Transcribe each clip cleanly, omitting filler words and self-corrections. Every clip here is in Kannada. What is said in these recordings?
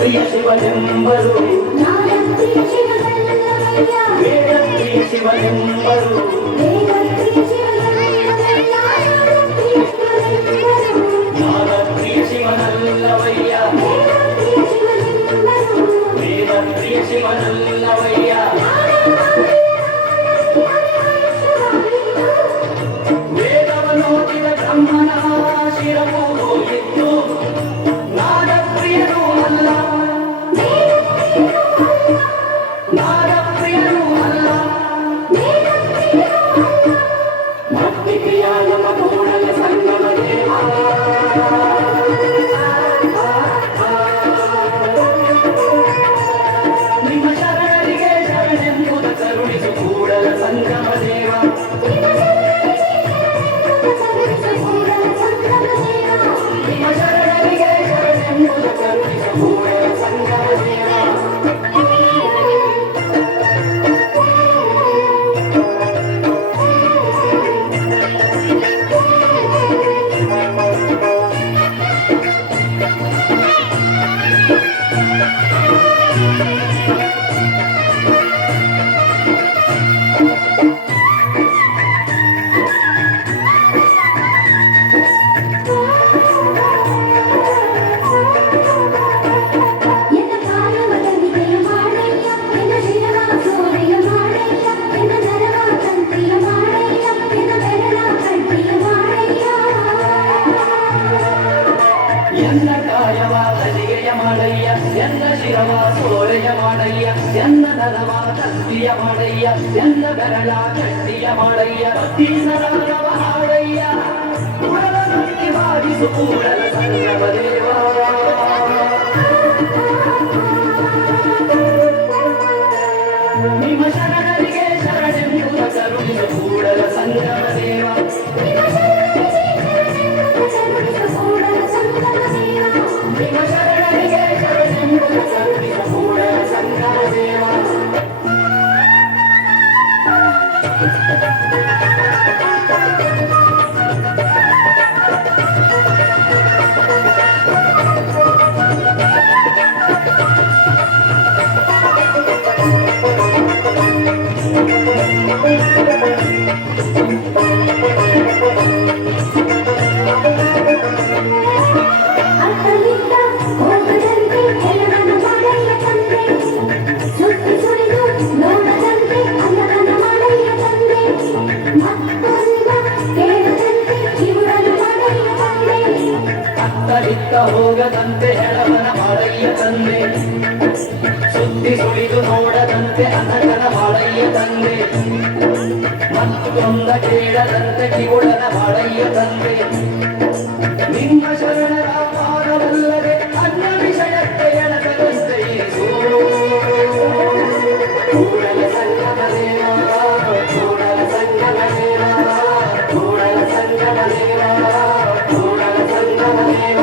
ಪ್ರಿಯ ಶಿವನೆಂಬರು ವೇದ ಪ್ರಿಯ ಶಿವನೆಂಬರು ನಾದ ಪ್ರಿಯ ಶಿವನಲ್ಲವಯ್ಯ ವೇದ ಪ್ರಿಯ ಶಿವನಲ್ಲವಯ್ಯ ವೇದವನೋದಿದ ಬ್ರಹ್ಮನ ಶಿರವು ಹೋಗಿತ್ತು ನಾದ ಪ್ರಿಯನೂ ಅಲ್ಲ ನಾದ ಪ್ರಿಯನೂ ಅಲ್ಲ ಭಕ್ತಿಪ್ರಿಯ ನಮ್ಮ ಕೂಡಲ ಸಂಗಮ ದೇವ ನಿಮ್ಮ ಶರಣರಿಗೆ ಶರಣೆಂಬುದ ಕರುಣಿಸು ಕೂಡಲ ಸಂಗಮ ದೇವ ನಿಮ್ಮ ಶರಣರಿಗೆ ಶರಣೆಂಬುದ ಕರುಣಿಸು ಕೂಡಲ ಸಂಗಮ ದೇವ ಎನ್ನ ಕಾಯವ ಕಲಿಗೆಯ ಮಾಡಯ್ಯ ಎನ್ನ ಶಿರವ ಸೋರೆಯ ಮಾಡಯ್ಯ ಎನ್ನ ನರವ ಕತ್ತಿಯ ಮಾಡಯ್ಯ ಎನ್ನ ಬೆರಳ ಕಟ್ಟಿಯ ಮಾಡಯ್ಯ ಭಕ್ತಿಸರಾಗವ ಹಾಡಯ್ಯ ಉಡಲ ಭಕ್ತಿ ಬಾರಿಸು ಕೂಡಲ ಸಂಗಮ ದೇವ ನಿಮ್ಮ ಶರಣರಿಗೆ ಶರಣೆಂಬುದ ಕರುಣಿಸು ಕೂಡಲ ಸಂಗಮ ದೇವ ನಿಮ್ಮ ಶರಣರಿಗೆ ಶರಣೆಂಬುದ ಕರುಣಿಸು ಕೂಡಲ ಸಂಗಮ ದೇವ ಅತ್ತಲಿತ್ತ ಹೋಗದಂತೆ ಹೆಳವನ ಮಾಡಯ್ಯ ತಂದೆ ಸುತ್ತಿ ಸುಳಿದು ನೋಡದಂತೆ ಅನಗನ ಮಾಡಯ್ಯ ತಂದೆ ಮತ್ತೊಂದ ಕೇಳದಂತೆ ಕಿವುಡನ ಮಾಡಯ್ಯ ತಂದೆ ನಿಮ್ಮ ಶರಣರ ಪಾದವಲ್ಲದೆ ಅನ್ನ ವಿಷಯಕ್ಕೆ ಎಳಕದಂತೆ ಇರಿಸು ಕೂಡಲ ಸಂಗಮ ದೇವ ಕೂಡಲ ಸಂಗಮ ದೇವ ಕೂಡಲ ಸಂಗಮ ದೇವ ಕೂಡಲ ಸಂಗಮ ದೇವ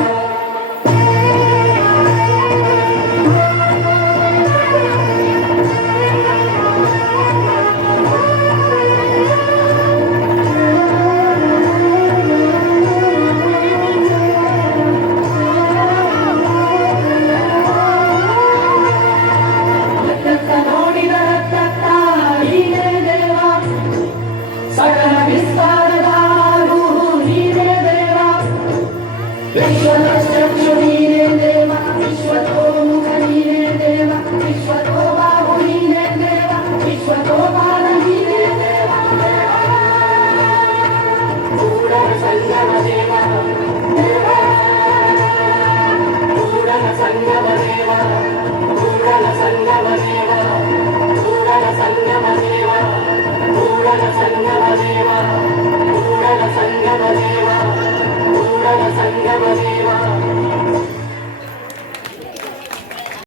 ಸಕಲ ವಿಸ್ತಾರದಾರು ನೀನೇ ದೇವ ವಿಶ್ವಚಕ್ಷು ನೀನೇ ದೇವ ವಿಶ್ವತೋಮುಖ ನೀನೇ ದೇವ ವಿಶ್ವತೋಬಾಹು ನೀನೇ ದೇವ ವಿಶ್ವತೋಪಾಲ ನೀನೇ ದೇವ ಕೂಡಲ ಸಂಗಮ ದೇವ ಕೂಡಲ ಸಂಗಮ ದೇವ ಕೂಡಲ ಸಂಗಮ ದೇವ